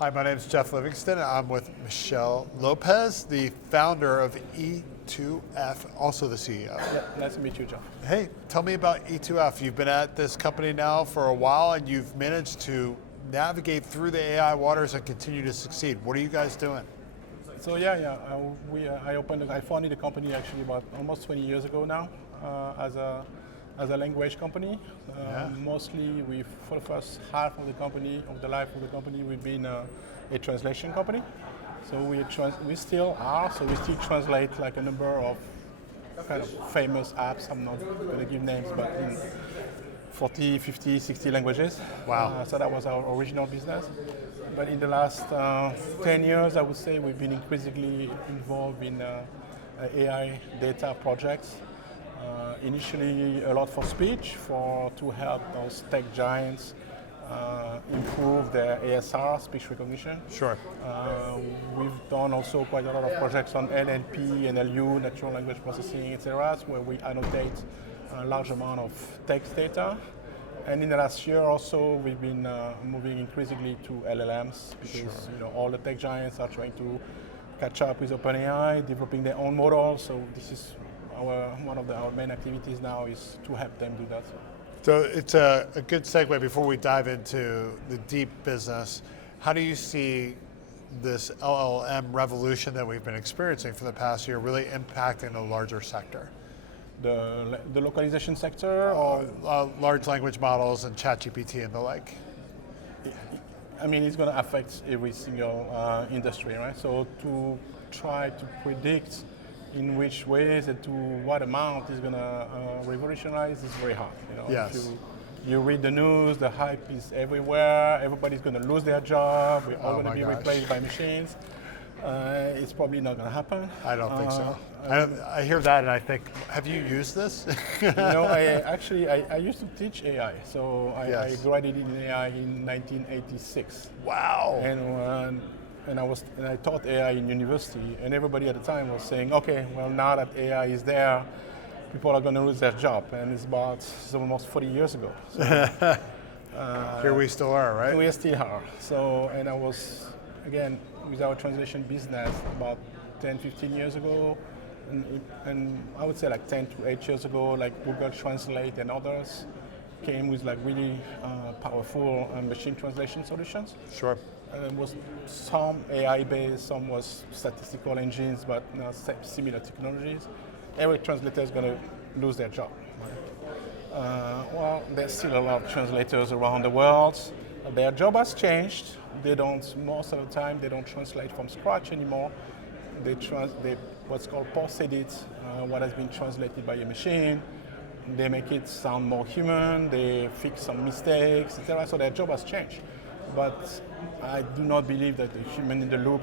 Hi, my name is Geoff Livingston. I'm with Michel Lopez, the founder of E2F, also the CEO. Yeah, nice to meet you, Geoff. Hey, tell me about E2F. You've been at this company now for a while and you've managed to navigate through the AI waters and continue to succeed. What are you guys doing? So I founded the company actually about almost 20 years ago now as a language company. Mostly, for the first half of the life of the company, we've been a translation company. So we still are. So we still translate like a number of kind of famous apps. I'm not going to give names, but in 40, 50, 60 languages. Wow. So that was our original business. But in the last 10 years, I would say we've been increasingly involved in AI data projects. Initially, a lot for speech, to help those tech giants improve their ASR, speech recognition. Sure. We've done also quite a lot of projects on NLP, NLU, natural language processing, etc., where we annotate a large amount of text data. And in the last year also, we've been moving increasingly to LLMs because all the tech giants are trying to catch up with OpenAI, developing their own models. So this is one of our main activities now is to help them do that. So it's a good segue before we dive into the deep business. How do you see this LLM revolution that we've been experiencing for the past year really impacting the larger sector? The localization sector, or large language models and ChatGPT and the like? I mean, it's going to affect every single industry, right? So to try to predict in which ways and to what amount is going to revolutionize is very hard. Yes. If you read the news, the hype is everywhere. Everybody's going to lose their job. We're all going to be replaced by machines. It's probably not going to happen. I don't think so. I hear that and I think, have you used this? I used to teach AI. So I graduated in AI in 1986. Wow. And I taught AI in university, and everybody at the time was saying, okay, well, now that AI is there, people are going to lose their job, and it's almost 40 years ago. So, here we still are, right? We still are. So, and I was, again, with our translation business about 10, 15 years ago, and I would say like 10 to 8 years ago, like Google Translate and others came with like really powerful machine translation solutions. Sure. It was some AI-based, some was statistical engines, but similar technologies. Every translator is going to lose their job. Well, there's still a lot of translators around the world. Their job has changed. Most of the time, they don't translate from scratch anymore. They what's called post-edit, what has been translated by a machine. They make it sound more human. They fix some mistakes, etc. So their job has changed. But I do not believe that the human in the loop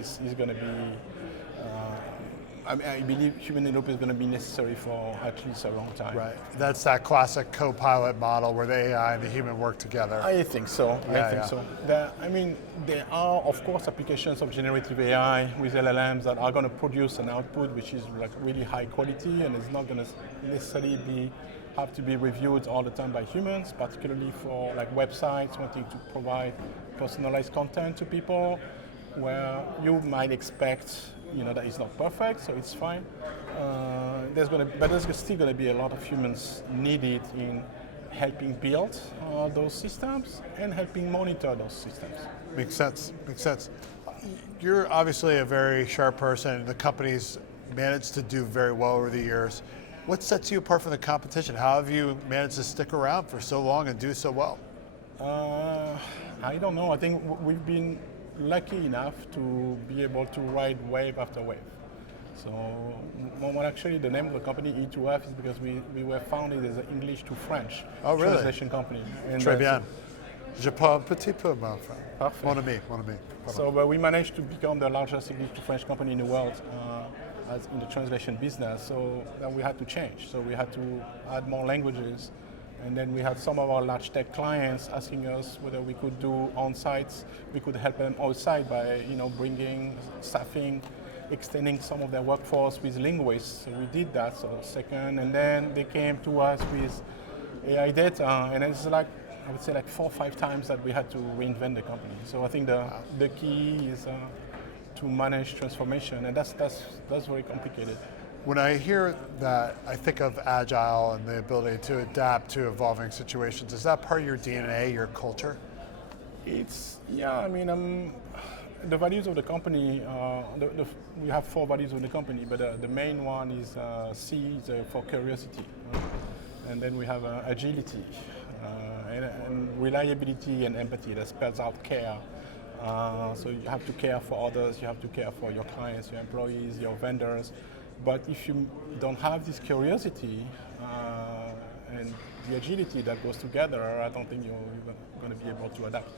is going to be. I believe human in the loop is going to be necessary for at least a long time. Right. That's that classic co-pilot model where the AI and the human work together. I think so. So. There are, of course, applications of generative AI with LLMs that are going to produce an output which is like really high quality and is not going to necessarily have to be reviewed all the time by humans, particularly for like websites wanting to provide personalized content to people, where you might expect that it's not perfect, so it's fine. There's still going to be a lot of humans needed in helping build those systems and helping monitor those systems. Makes sense. You're obviously a very sharp person. The company's managed to do very well over the years. What sets you apart from the competition? How have you managed to stick around for so long and do so well? I don't know. I think we've been lucky enough to be able to ride wave after wave. So, actually, the name of the company E2F is because we were founded as an English to French translation company. Très bien. Je parle un petit peu, mon frère. Mon ami. So, but we managed to become the largest English to French company in the world in the translation business. So then we had to change. So we had to add more languages. And then we had some of our large tech clients asking us whether we could do on-sites. We could help them outside by, bringing staffing, extending some of their workforce with linguists. So we did that. So second, and then they came to us with AI data, and it's like, I would say like 4 or 5 times that we had to reinvent the company. So I think the key is to manage transformation, and that's very complicated. When I hear that, I think of agile and the ability to adapt to evolving situations. Is that part of your DNA, your culture? I mean, the values of the company, we have 4 values of the company, but the main one is C is for curiosity. And then we have agility, and reliability and empathy. That spells out care. So you have to care for others, you have to care for your clients, your employees, your vendors. But if you don't have this curiosity and the agility that goes together, I don't think you're going to be able to adapt.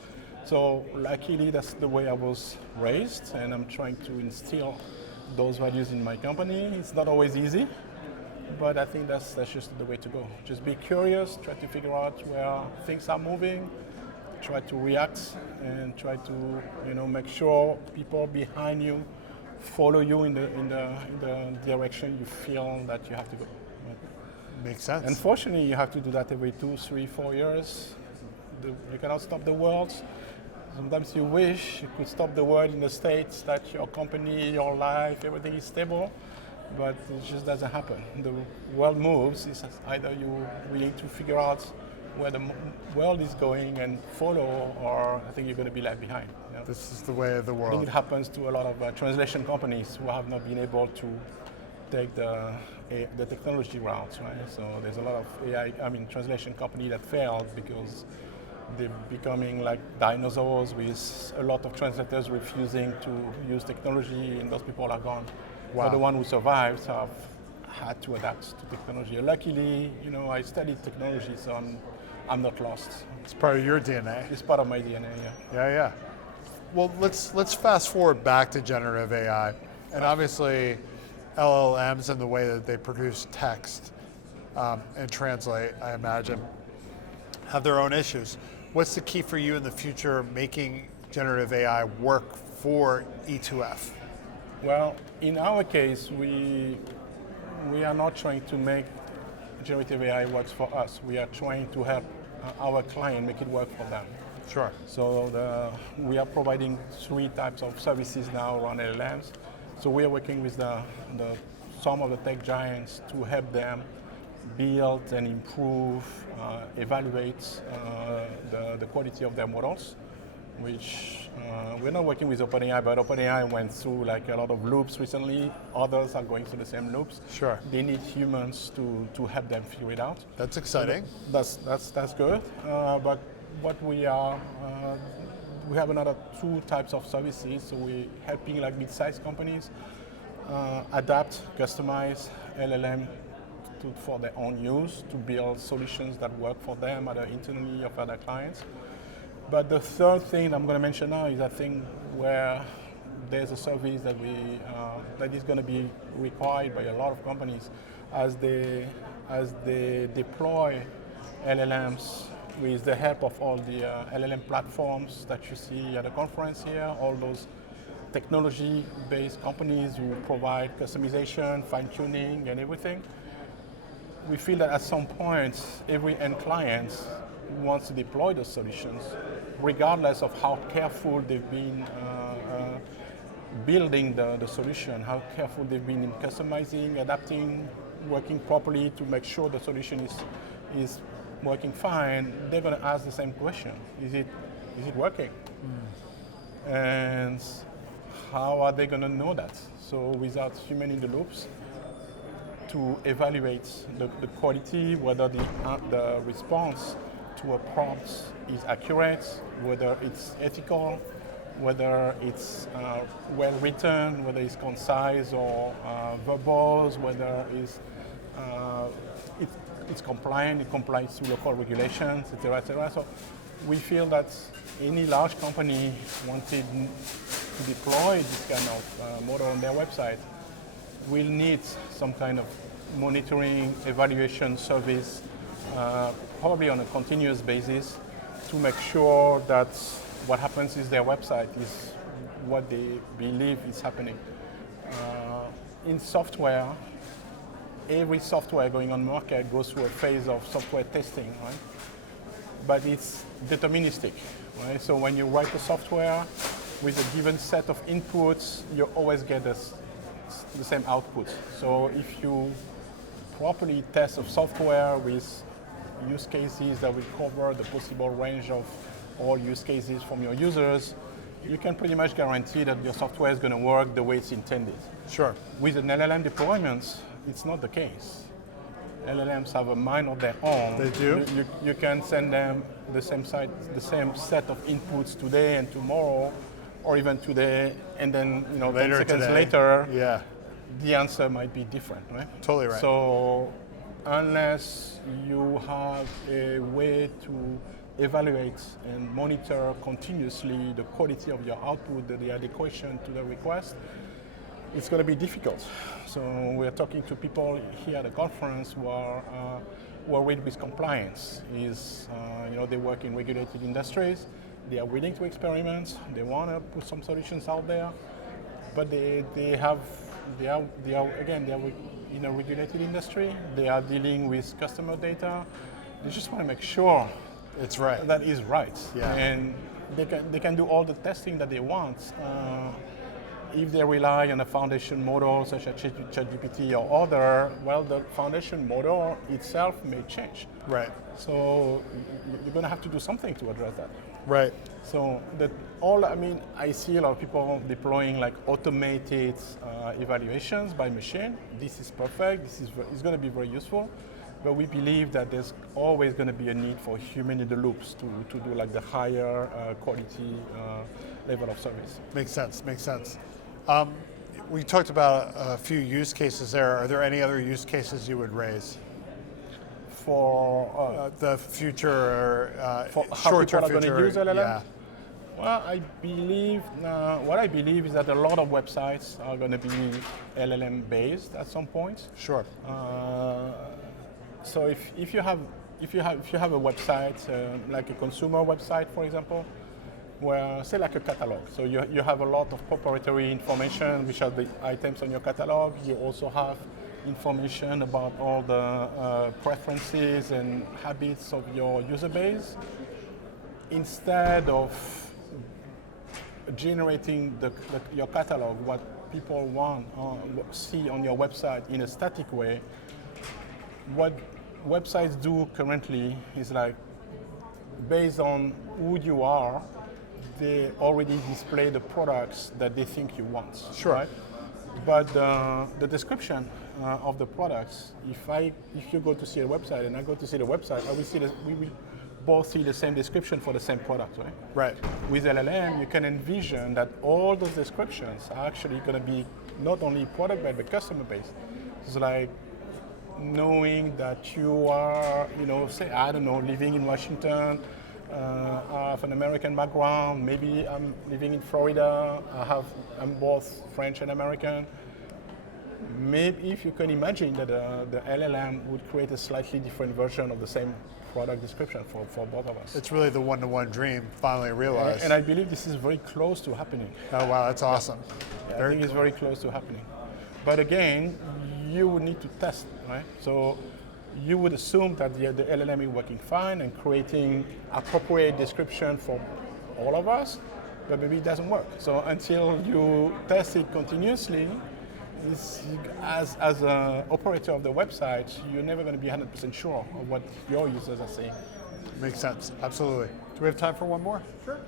So luckily, that's the way I was raised, and I'm trying to instill those values in my company. It's not always easy, but I think that's just the way to go. Just be curious, try to figure out where things are moving, try to react, and try to make sure people behind you follow you in the direction you feel that you have to go. Makes sense. Unfortunately, you have to do that every 2, 3, 4 years. You cannot stop the world. Sometimes you wish you could stop the world in the States, that your company, your life, everything is stable, but it just doesn't happen. The world moves. It's either you're willing to figure out where the world is going and follow, or I think you're going to be left behind. This is the way of the world. I think it happens to a lot of translation companies who have not been able to take the technology route, right? So there's a lot of translation companies that failed because they're becoming like dinosaurs with a lot of translators refusing to use technology, and those people are gone. Wow. But the ones who survived have had to adapt to technology. Luckily, I studied technology, so I'm not lost. It's part of your DNA. It's part of my DNA, yeah. Yeah. Well, let's fast forward back to generative AI, and obviously LLMs and the way that they produce text and translate, I imagine, have their own issues. What's the key for you in the future making generative AI work for E2F? Well, in our case, we are not trying to make generative AI works for us. We are trying to help our client make it work for them. Sure. So we are providing 3 types of services now around LLMs. So we are working with some of the tech giants to help them build and improve, evaluate the quality of their models, which we're not working with OpenAI, but OpenAI went through like a lot of loops recently. Others are going through the same loops. Sure. They need humans to help them figure it out. That's exciting. So that's good. But what we have another 2 types of services. So we're helping like mid-sized companies adapt, customize LLM for their own use, to build solutions that work for them, either internally or for their clients. But the third thing I'm going to mention now is I think where there's a service that that is going to be required by a lot of companies as they deploy LLMs with the help of all the LLM platforms that you see at the conference here, all those technology-based companies who provide customization, fine-tuning, and everything. We feel that at some point, every end client wants to deploy those solutions, regardless of how careful they've been building the solution, how careful they've been in customizing, adapting, working properly to make sure the solution is working fine. They're going to ask the same question: Is it working? And how are they going to know that? So without human in the loops, to evaluate the quality, whether the response to a prompt is accurate, whether it's ethical, whether it's well written, whether it's concise or verbose, whether it's compliant, it complies to local regulations, etc., etc. So we feel that any large company wanted to deploy this kind of model on their website will need some kind of monitoring, evaluation service, probably on a continuous basis, to make sure that what happens is their website is what they believe is happening. In software, every software going on market goes through a phase of software testing, right? but it's deterministic, right? So when you write the software with a given set of inputs, you always get the same output. So if you properly test a software with use cases that will cover the possible range of all use cases from your users, you can pretty much guarantee that your software is going to work the way it's intended. Sure. With an LLM deployments, it's not the case. LLMs have a mind of their own. They do? You can send them the same set of inputs today and tomorrow, or even today, and then 10 seconds later, yeah, the answer might be different, right? Totally right. So unless you have a way to evaluate and monitor continuously the quality of your output, the adequation to the request, it's going to be difficult. So we're talking to people here at the conference who are worried with compliance. They work in regulated industries. They are willing to experiment. They want to put some solutions out there, but they are in a regulated industry. They are dealing with customer data. They just want to make sure it's right. That is right. Yeah. And they can do all the testing that they want. If they rely on a foundation model such as ChatGPT or other, well, the foundation model itself may change. Right. So you're going to have to do something to address that. Right. So I see a lot of people deploying like automated evaluations by machine. This is perfect. It's going to be very useful. But we believe that there's always going to be a need for human in the loops to do like the higher quality level of service. Makes sense. We talked about a few use cases there. Are there any other use cases you would raise? For the future or for how short-term people are future? going to use LLM? Yeah. Well, what I believe is that a lot of websites are going to be LLM based at some point. Sure. So if you have a website like a consumer website, for example, where say like a catalog, so you have a lot of proprietary information, which are the items on your catalog. You also have information about all the preferences and habits of your user base. Instead of generating your catalog, what people want see on your website in a static way, what websites do currently is like, based on who you are, they already display the products that they think you want. Sure. Right? But the description of the products, if you go to see a website and I go to see the website, we will both see the same description for the same product, right? Right. With LLM, you can envision that all those descriptions are actually going to be not only product-based but customer-based. It's like knowing that you are, say, I don't know, living in Washington, I have an American background, maybe I'm living in Florida, I'm both French and American. Maybe if you can imagine that the LLM would create a slightly different version of the same product description for both of us. It's really the one-to-one dream finally realized. And I believe this is very close to happening. Oh wow, that's awesome. Yeah, I think it's very close to happening. But again, you would need to test, right? So you would assume that the LLM is working fine and creating appropriate description for all of us, but maybe it doesn't work. So until you test it continuously, as an operator of the website, you're never going to be 100% sure of what your users are saying. Makes sense, absolutely. Do we have time for one more? Sure.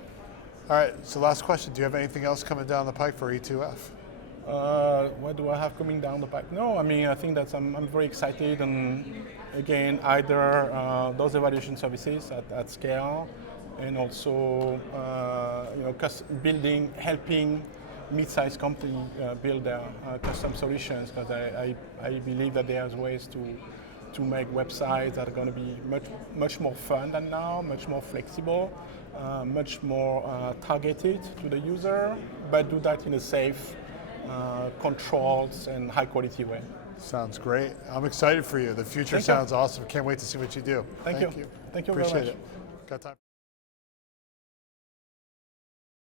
All right, so last question. Do you have anything else coming down the pike for E2F? What do I have coming down the pipe? No, I think that I'm very excited, and again, either those evaluation services at scale, and also helping mid-sized company build their custom solutions, because I believe that there's ways to make websites that are going to be much more fun than now, much more flexible, much more targeted to the user, but do that in a safe, controlled and high quality way. Sounds great. I'm excited for you. The future sounds awesome. Can't wait to see what you do. Thank you. Thank you very much. Appreciate it. Got time.